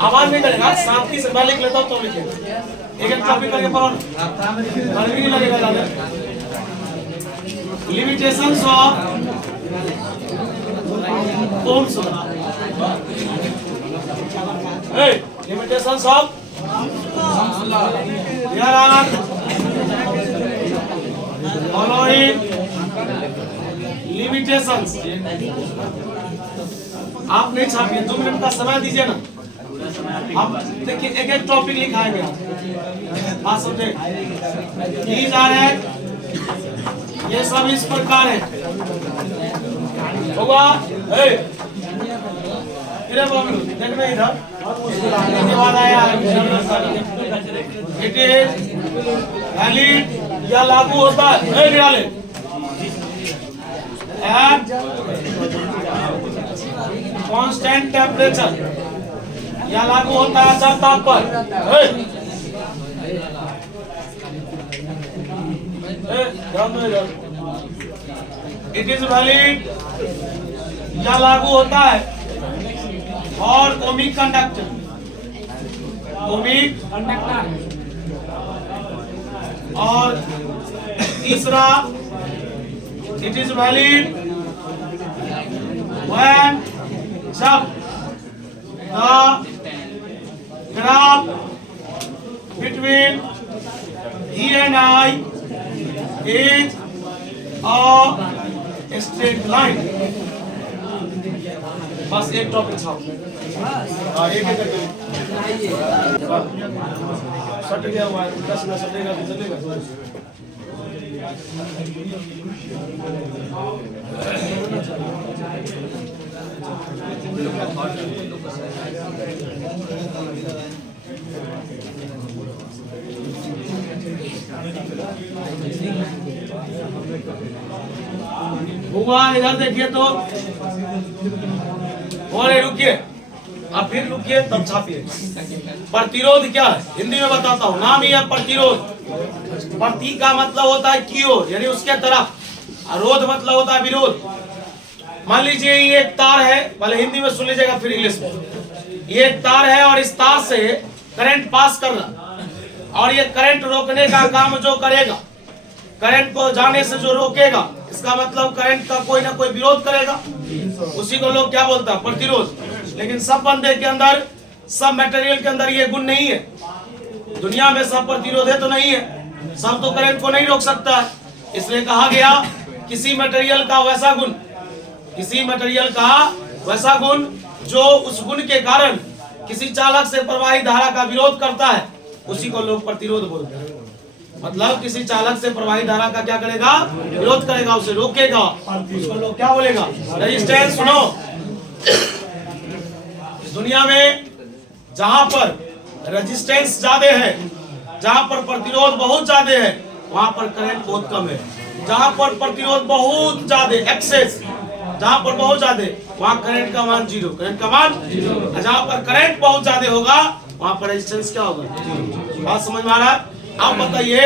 आवाज नहीं करेगा, शांति से मैं लिख लेता हूँ तो लिखे, एक एक कॉपी करके पढ़ो, घर भी नहीं लगेगा ज्यादा। Limitations of Ohm's law, limitations of here are following limitations। आप नहीं छापिए, 2 मिनट का समय दीजिए ना। अब देखिए एक एक टॉपिक लिखाएंगे आप, बात समझे। ये जा रहे हैं, ये सब इस प्रकार है होगा। देखना इधर, इसके बाद आया इट इज वैलिड या लागू होता है निकाले एट कांस्टेंट टेम्परेचर, या लागू होता है अचल ताप पर। इट इज वैलिड या लागू होता है और ओमिक कंडक्टर, ओमिक और तीसरा इट इज वैलिड व्हेन जब the graph between he and I is a straight line. बस एक टॉपिक छाओ, एक एक करके सट गया हुआ है, 10 ना सटेगा तो चलेगा। हुआ इधर देखिए तो, और रुकिए, अब फिर रुकिए तब छापिए। प्रतिरोध क्या है हिंदी में बताता हूँ, नाम ही है प्रतिरोध। प्रति का मतलब होता है की ओर, यानी उसके तरफ, रोध मतलब होता है विरोध। मान लीजिए ये एक तार है, पहले हिंदी में सुन लीजिएगा फिर इंग्लिश में। ये एक तार है और इस तार से करंट पास करना, और ये करंट रोकने का काम जो करेगा, करंट को जाने से जो रोकेगा, इसका मतलब करंट का कोई ना कोई विरोध करेगा, उसी को लोग क्या बोलता है प्रतिरोध। लेकिन सब बंदे के अंदर, सब मटेरियल के अंदर ये गुण नहीं है। दुनिया में सब प्रतिरोध है तो नहीं है, सब तो करंट को नहीं रोक सकता है। इसलिए कहा गया किसी मटेरियल का वैसा गुण, किसी मटेरियल का वैसा गुण जो उस गुण के कारण किसी चालक से प्रवाहित धारा का विरोध करता है, उसी को लोग प्रतिरोध बोलते हैं। मतलब किसी चालक से प्रवाहित धारा का क्या करेगा, विरोध करेगा, उसे रोकेगा, उसको लोग क्या बोलेगा, रेजिस्टेंस। सुनो, इस दुनिया में जहां पर रेजिस्टेंस ज्यादा है, जहां पर प्रतिरोध बहुत ज्यादा है, वहां पर करंट बहुत कम है। जहां पर प्रतिरोध बहुत ज्यादा एक्सेस, जहां पर बहुत ज्यादा, वहां करंट का मान 0, करंट का मान 0। जहां पर करंट बहुत ज्यादा होगा वहां पर रेजिस्टेंस क्या होगा। बात समझ में आ रहा है? आप बताइए,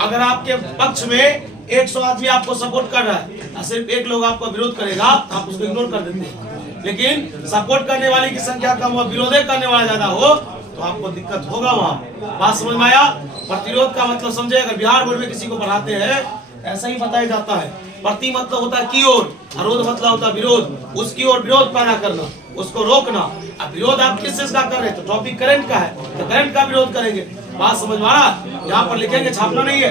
अगर आपके पक्ष में 100 आदमी आपको सपोर्ट कर रहा है, सिर्फ एक लोग आपको विरोध करेगा, आप उसको इग्नोर कर देते हैं। लेकिन सपोर्ट करने वाले की संख्या कम हो, विरोध करने वाला ज्यादा हो, तो आपको दिक्कत होगा वहाँ। बात समझ में आया? प्रतिरोध का मतलब समझे, अगर बिहार बोर्ड में किसी को पढ़ाते हैं ऐसा ही बताया जाता है। प्रति मतलब होता है की ओर, विरोध मतलब होता है विरोध, उसकी ओर विरोध पैदा करना, उसको रोकना। अब विरोध आप किस चीज का कर रहे हैं, तो टॉपिक करंट का है, तो करंट का विरोध करेंगे। बात समझ में आ रहा? यहाँ पर लिखेंगे, छापना नहीं है।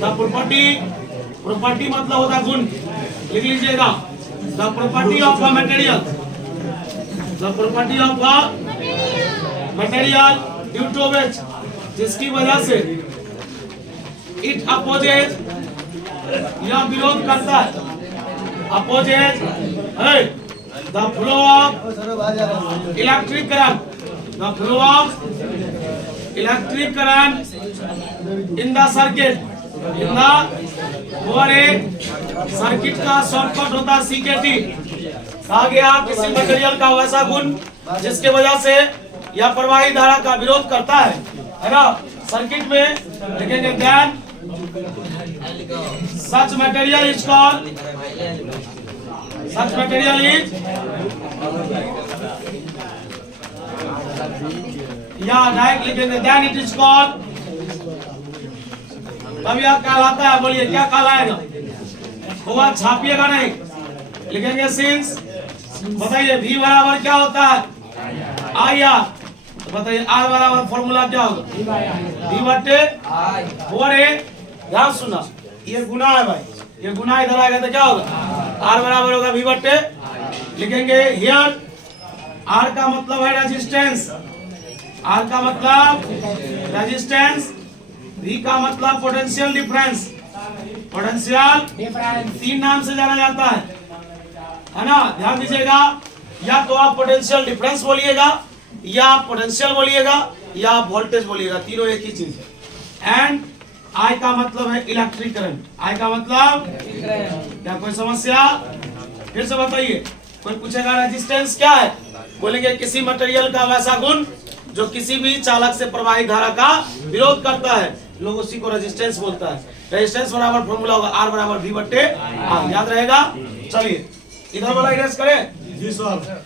द प्रॉपर्टी, प्रॉपर्टी मतलब होता है गुण, लिख लीजिएगा। The property of a material, the property of a material due to which, जिसकी वजह से इट अपोजेज, यह विरोध करता है, अपोजेज है the flow of electric current, the flow of electric current in the circuit, in the और एक सर्किट का शॉर्टकट होता है सीकेटी। कहा गया किसी मटेरियल का वैसा गुण जिसके वजह से यह प्रवाही धारा का विरोध करता है ना, सर्किट में लिखेंगे ध्यान, such material is called, such material is, या डायरेक्ट लिखेंगे ध्यान, इट इज कॉल्ड, तब यह कहलाता है, बोलिए क्या कहलाएगा, हुआ छापिएगा नहीं, लिखेंगे सिंस, बताइए V बराबर क्या होता है, आई आर, तो बताइए R बराबर फॉर्मूला क्या होगा, V बट्टे और ए, ध्यान सुनना, ये गुना है भाई, ये गुना इधर आएगा तो क्या होगा, R बराबर होगा V बट्टे, लिखेंगे हियर, R का मतलब है रेजिस्टेंस, R का मतलब रेजिस्टेंस, V का मतलब पोटेंशियल डिफरेंस, पोटेंशियल तीन नाम से जाना जाता है ना, ध्यान दीजिएगा, या तो आप पोटेंशियल डिफरेंस बोलिएगा, या पोटेंशियल बोलिएगा, या वोल्टेज बोलिएगा, तीनों एक ही चीज है। एंड आई का मतलब है इलेक्ट्रिक करंट, आई का मतलब, क्या कोई समस्या, फिर से बताइए, कोई पूछेगा रेजिस्टेंस क्या है, बोलेंगे किसी मटेरियल का वैसा गुण जो किसी भी चालक से प्रवाहित धारा का विरोध करता है, लोग उसी को रेजिस्टेंस बोलता है। रेजिस्टेंस बराबर फॉर्मूला होगा R बराबर V बट्टे R, याद रहेगा। चलिए इधर वाला इरेज करें, जी सर,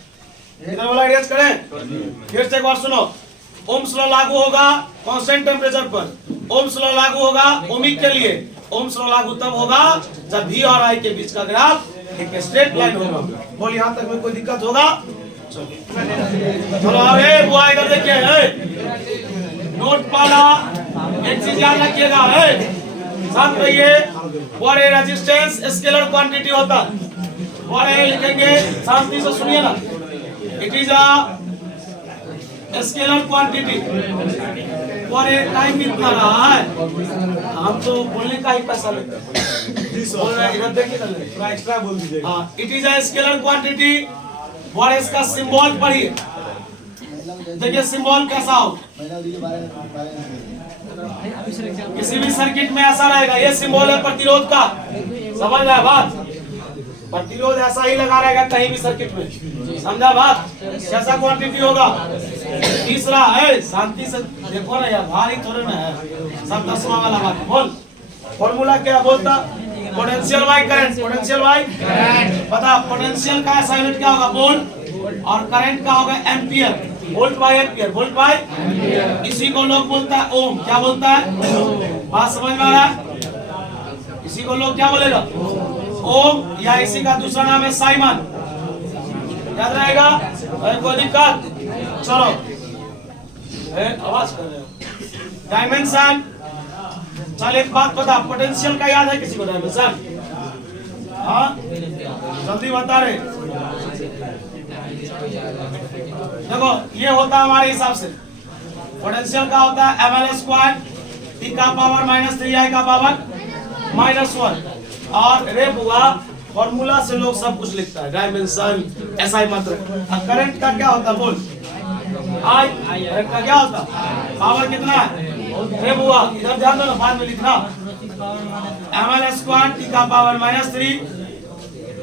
इधर वाला इरेज करें, फिर से एक बार सुनो, ओम्स लॉ लागू होगा कांस्टेंट टेम्परेचर पर, ओम्स लॉ लागू होगा ओमिक के लिए, ओम्स लॉ लागू तब होगा जब V और I के बीच का ग्राफ एक स्ट्रेट लाइन होगा। बोल यहाँ तक में कोई दिक्कत होगा, चलो अरे बुआ इधर देखिए, नोट पाला, एक चीज याद रखिएगा, साथ रहिए, for a resistance scalar quantity होता है, फॉर ए लिखेंगे, शांति से सुनिए ना, it is a scalar quantity, for a time इतना रहा है, हम तो बोलने का ही पैसा लेते हैं, इधर देखिए थोड़ा एक्स्ट्रा बोल दीजिए, हाँ, it is a scalar quantity, और इसका सिंबल पढ़िए, देखिए सिंबल कैसा हो, किसी भी सर्किट में ऐसा रहेगा, ये सिंबल है प्रतिरोध का, समझ रहे बात, प्रतिरोध ऐसा ही लगा रहेगा कहीं भी सर्किट में, समझा बात, कैसा क्वांटिटी होगा। तीसरा है, शांति से देखो ना यार, भारी थोड़े ना है, सब 10वां वाला बात, बोल फॉर्मूला क्या बोलता, potential by current, potential by current, पता पोटेंशियल का ऐसा यूनिट क्या होगा, वोल्ट, और करंट का होगा ampere, volt by ampere, volt by ampere, इसी को लोग बोलता है ओम, क्या बोलता है, बात समझ में आ रहा है, इसी को लोग क्या बोलेगा, ओम, या इसी का दूसरा नाम है साइमन, याद रहेगा, कोई दिक्कत, चलो आवाज कर रहे हो, डायमेंशन, चल एक बात बता, पोटेंशियल का याद है किसी को डायमेंशन, हाँ जल्दी बता रहे, देखो ये होता है हमारे हिसाब से, पोटेंशियल का होता है ml² t का पावर -3i का पावर -1, और रेप हुआ फॉर्मूला से लोग सब कुछ लिखता है, डायमेंशन SI मात्रा। करंट का क्या होता है, बोल I, करंट का क्या होता है, पावर कितना है, रेप हुआ, इधर ध्यान दो ना, बाद में लिखना, ml² t का पावर -3,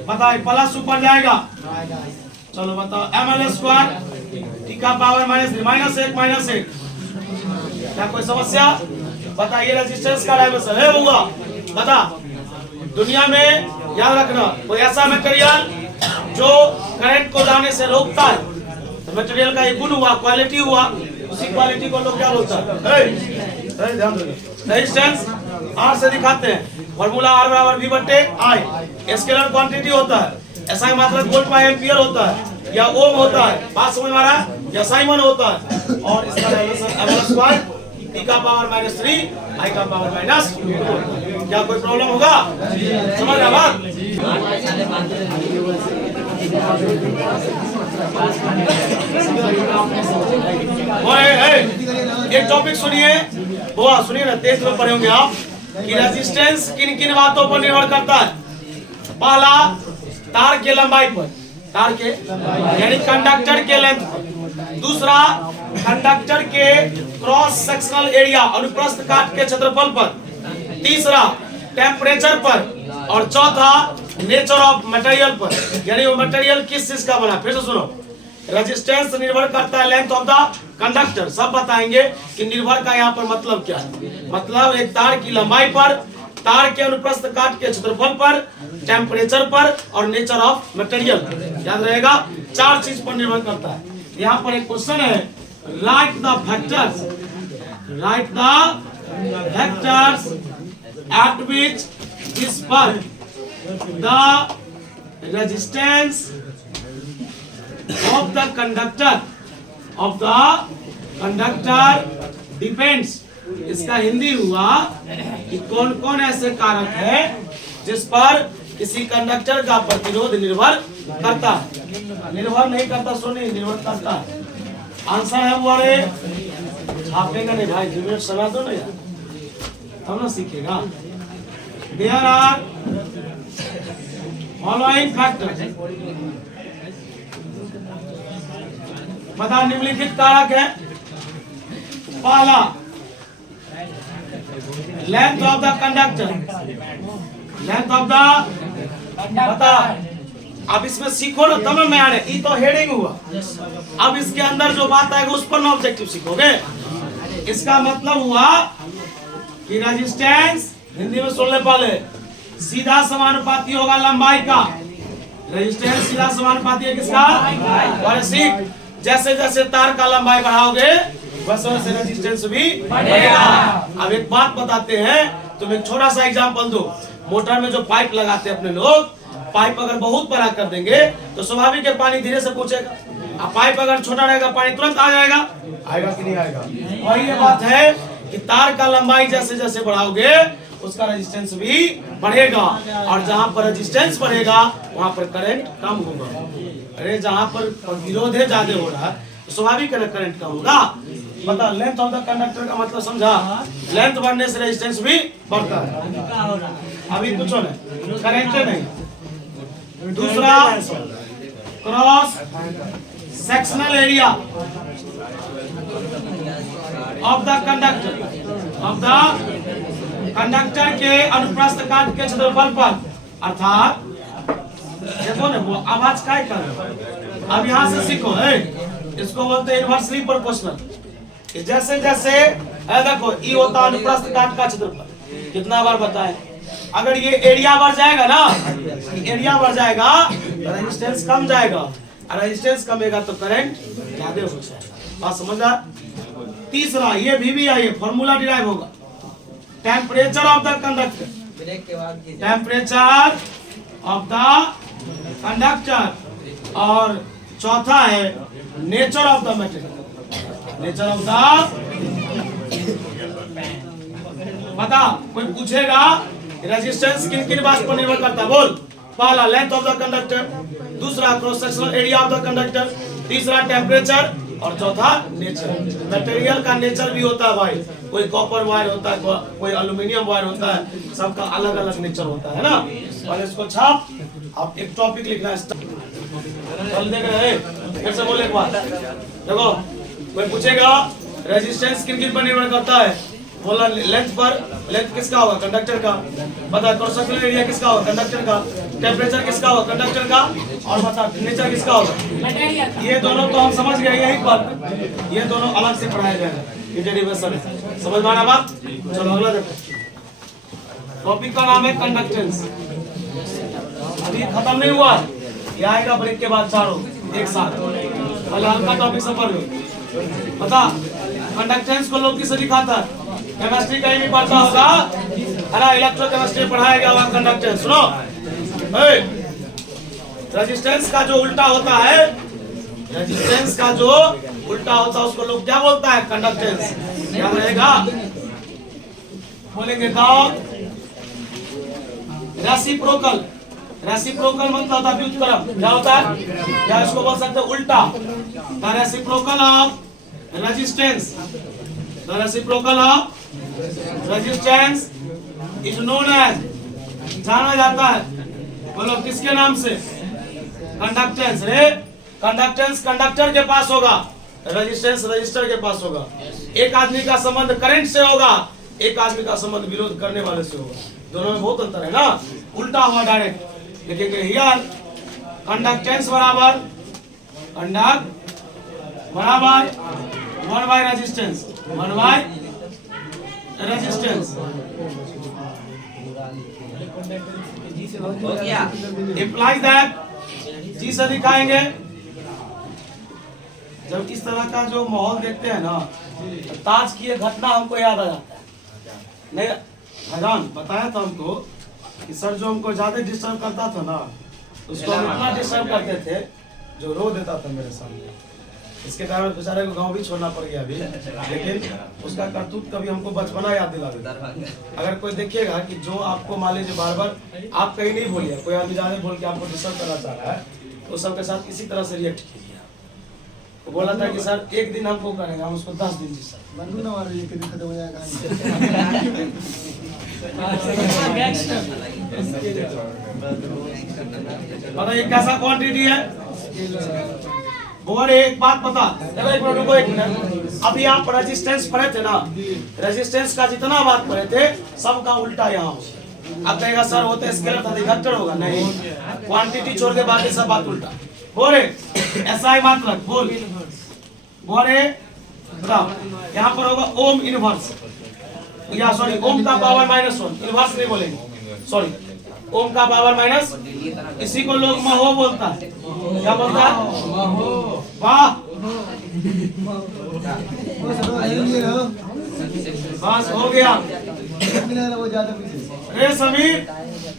बताइए प्लस ऊपर जाएगा, चलो बताओ, ml² t का पावर -3, -1, क्या कोई समस्या, बताइए रेजिस्टेंस का डायमेंशन है होगा, बता, दुनिया में याद रखना, कोई ऐसा मटेरियल जो करंट को जाने से रोकता है, तो मटेरियल का एक गुण हुआ, क्वालिटी हुआ, उसी क्वालिटी को लोग क्या बोलता है, रेजिस्टेंस R से दिखाते हैं, फॉर्मूला R बराबर V बट्टे I, स्केलर क्वांटिटी होता है, SI मात्रा वोल्ट बाय एम्पियर होता है, या ओम होता है, बात समझ में आ रहा है, या साइमन होता है, और इसका डायमेंशन ml² t का पावर -3 I का पावर -2, क्या कोई प्रॉब्लम होगा, समझ रहा बात, एक टॉपिक सुनिए, वो सुनिए ना, तेज में पढ़े होंगे आप, कि रेजिस्टेंस किन किन बातों पर निर्भर करता है, पहला तार के लंबाई पर, तार के यानी कंडक्टर के लेंथ पर, दूसरा कंडक्टर के क्रॉस सेक्शनल एरिया अनुप्रस्थ काट के क्षेत्रफल पर, तीसरा टेम्परेचर पर, और चौथा नेचर ऑफ मटेरियल पर, यानी वो मटेरियल किस चीज का बना। फिर से सुनो, रेजिस्टेंस निर्भर करता है लेंथ ऑफ द कंडक्टर। सब बताएंगे कि निर्भर का यहाँ पर मतलब क्या है। मतलब एक तार की लंबाई पर, तार के अनुप्रस्थ काट के क्षेत्रफल पर, टेम्परेचर पर और नेचर ऑफ मटेरियल। याद रहेगा, 4 चीज पर निर्भर करता है। यहाँ पर एक क्वेश्चन है, write the factors, write the factors at which this पर the resistance of the conductor depends। इसका हिंदी हुआ कि कौन कौन ऐसे कारक है जिस पर किसी कंडक्टर का प्रतिरोध निर्भर करता है। निर्भर नहीं करता, सुनिए, निर्भर करता है। आंसर है वो, अरे छापेगा नहीं भाई, 2 मिनट समय दो ना यार, तब ना सीखेगा। देयर आर फॉलोइंग फैक्टर्स, बता निम्नलिखित कारक है। पहला, length of the conductor, length of the, बता अब इसमें सीखो ना, तब में आ रहे, ये तो हेडिंग हुआ। अब इसके अंदर जो बात आएगा उस पर ना ऑब्जेक्टिव सीखोगे। इसका मतलब हुआ कि रेजिस्टेंस, हिंदी में सुन ले पहले, सीधा समानुपाती होगा लंबाई का। रेजिस्टेंस सीधा समानुपाती है किसका? और सीख, जैसे जैसे तार का लंबाई बढ़ाओगे वैसे वैसे रेजिस्टेंस भी बढ़ेगा। अब एक बात बताते हैं, तुम एक छोटा सा एग्जांपल दो। मोटर में जो पाइप लगाते हैं अपने लोग, पाइप अगर बहुत बड़ा कर देंगे तो स्वाभाविक है पानी धीरे से पहुंचेगा। अब पाइप अगर छोटा रहेगा पानी तुरंत आ जाएगा, आएगा कि नहीं आएगा? और ये बात है कि तार का लंबाई जैसे जैसे बढ़ाओगे उसका रेजिस्टेंस भी बढ़ेगा, और जहां पर रेजिस्टेंस बढ़ेगा वहां पर करंट कम होगा। अरे जहां पर प्रतिरोध है ज्यादा हो रहा है तो स्वाभाविक है करंट कम होगा। बता, लेंथ ऑफ द कंडक्टर का मतलब समझा? लेंथ बढ़ने से रेजिस्टेंस भी बढ़ता है। अभी कुछ नहीं, करंट नहीं। दूसरा, cross sectional area of the conductor, of the conductor के अनुप्रस्थ काट के क्षेत्रफल पर, अर्थात देखो ना वो आवाज काय कर। अब यहाँ से सीखो, इसको बोलते हैं इनवर्सली प्रोपोर्शनल। जैसे जैसे देखो ई होता है अनुप्रस्थ काट का क्षेत्रफल, कितना बार बताएं, अगर ये एरिया बढ़ जाएगा ना, एरिया बढ़ जाएगा तो रेजिस्टेंस कम जाएगा, और रेजिस्टेंस कमेगा तो करंट ज्यादा हो जाएगा। बात समझा? तीसरा, ये भी आइए फॉर्मूला डिराइव होगा, temperature of the conductor, temperature of the conductor. और चौथा है nature of the material, nature of the, बता कोई पूछेगा रेजिस्टेंस किन किन बात पर निर्भर करता है, बोल। पहला लेंथ ऑफ द कंडक्टर, दूसरा cross sectional area of the conductor, तीसरा टेम्परेचर, और चौथा नेचर। मटेरियल का नेचर भी होता है भाई, कोई कॉपर वायर होता है, कोई एल्यूमिनियम वायर होता है, सबका अलग अलग नेचर होता है ना। और इसको छाप, आप एक टॉपिक लिखना है, चल देख रहे हैं, फिर से बोले एक बार। देखो कोई पूछेगा रेजिस्टेंस किन किन पर निर्भर करता है, बोला लेंथ पर, लेंथ किसका होगा? कंडक्टर का। बता क्रॉस सेक्शनल एरिया किसका होगा? कंडक्टर का। टेम्परेचर किसका होगा? कंडक्टर का। और बता नेचर किसका होगा? ये दोनों तो हम समझ गए, यही पर ये दोनों अलग से पढ़ाया जाएगा इंटरडिविजन। समझ में आना बात? चलो अगला देखो, टॉपिक का नाम है कंडक्टेंस। अभी खत्म नहीं हुआ, ये आएगा ब्रेक के बाद चारों एक साथ। पहले हल्का टॉपिक सब पढ़ लो। बता कंडक्टेंस को लोग किसे दिखाता है? केमिस्ट्री कहीं भी पढ़ता होगा है ना, इलेक्ट्रोकेमिस्ट्री पढ़ाया हुआ कंडक्टेंस। सुनो, रेजिस्टेंस का जो उल्टा होता है, रेजिस्टेंस का जो उल्टा होता है उसको लोग क्या बोलता है? कंडक्टेंस। क्या रहेगा? बोलेंगे गाओ रेसिप्रोकल। रेसिप्रोकल मतलब होता है व्युत्क्रम। क्या होता है? क्या इसको बोल सकते हैं उल्टा? The reciprocal of resistance, the reciprocal of resistance is known as, जाना जाता है, बोलो किसके नाम से? कंडक्टेंस। रे कंडक्टेंस कंडक्टर के पास होगा, रेजिस्टेंस रजिस्टर के पास होगा। एक आदमी का संबंध करंट से होगा, एक आदमी का संबंध विरोध करने वाले से होगा। दोनों में बहुत अंतर है ना। उल्टा हुआ डायरेक्ट लिखेंगे हियर कंडक्टेंस बराबर कंडक्ट बराबर 1 by resistance, 1 by resistance implies that जी से दिखाएंगे। जब इस तरह का जो माहौल देखते हैं ना, ताज की ये घटना हमको याद आ जाता है। नहीं हैरान बताया था हमको कि सर जो हमको ज्यादा डिस्टर्ब करता था ना, उसको हम इतना डिस्टर्ब करते थे जो रो देता था मेरे सामने। इसके कारण बेचारे को गांव भी छोड़ना पड़ गया अभी, लेकिन उसका करतूत कभी हमको बचपना याद दिला देता। अगर कोई देखिएगा कि जो आपको मान लीजिए बार बार आप कहीं नहीं बोलिए, कोई आदमी ज्यादा बोल के आपको डिस्टर्ब करना चाह रहा है, तो सबके साथ इसी तरह से रिएक्ट कीजिए। वो बोला था कि सर एक दिन हमको करेंगे, हम उसको 10 दिन जी सर बंदू ना मारो, ये कितने खत्म हो जाएगा। पता ये कैसा क्वांटिटी है। और एक बात बता, एक मिनट रुको, एक मिनट। अभी आप रेजिस्टेंस पढ़े थे ना, रेजिस्टेंस का जितना बात पढ़े थे सबका उल्टा यहाँ हो। अब कहेगा सर होते स्केलर था इफेक्टर होगा, नहीं, क्वांटिटी छोड़ के बाकी सब बात उल्टा। बोले ऐसा ही बात रख, बोल बोले यहाँ पर होगा ओम इनवर्स, या सॉरी ओम का पावर -1, इनवर्स नहीं बोलेंगे, सॉरी ओम का पावर माइनस, इसी को लोग महो बोलता है। क्या बोलता है? वाह, बस हो गया। अरे समीर,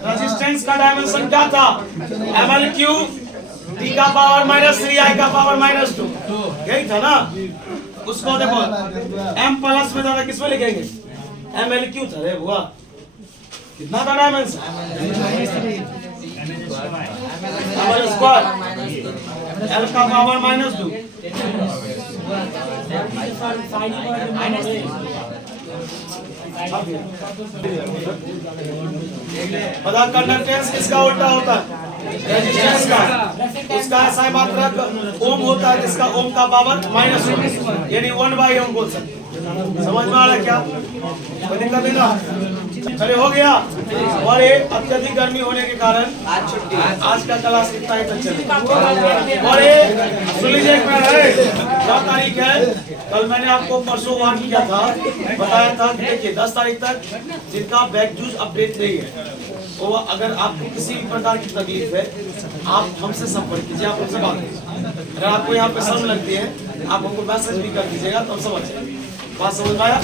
रेजिस्टेंस का डायमेंशन क्या था? MLQ T का पावर -3 I का पावर -2, यही था ना। उसको देखो M प्लस में ज्यादा किसमें लिखेंगे? MLQ था रे बुआ, कितना था डायमेंशन? स्क्वायर L का पावर -2, पता कंडक्टेंस किसका उल्टा होता है? रेजिस्टेंस का। उसका ऐसा ही मात्रक ओम होता है जिसका ओम का पावर -1, यानी 1/m बोल सकते। समझ में आ रहा है क्या? कोई दिक्कत नहीं ना? चले हो गया। और ये अत्यधिक गर्मी होने के कारण आज का क्लास इतना ही तक चले। और ये सुन लीजिए एक मिनट, क्या तारीख है? कल मैंने आपको परसों वार्न किया था, बताया था कि देखिए 10 तारीख तक जिनका बैक जूस अपडेट नहीं है, वो अगर आपको किसी भी प्रकार की तकलीफ है आप हमसे संपर्क कीजिए, आप हमसे बात कीजिए। अगर आपको यहाँ पे शर्म लगती है आप हमको मैसेज भी कर दीजिएगा तो हम समझ जाएंगे। बात समझ में आया?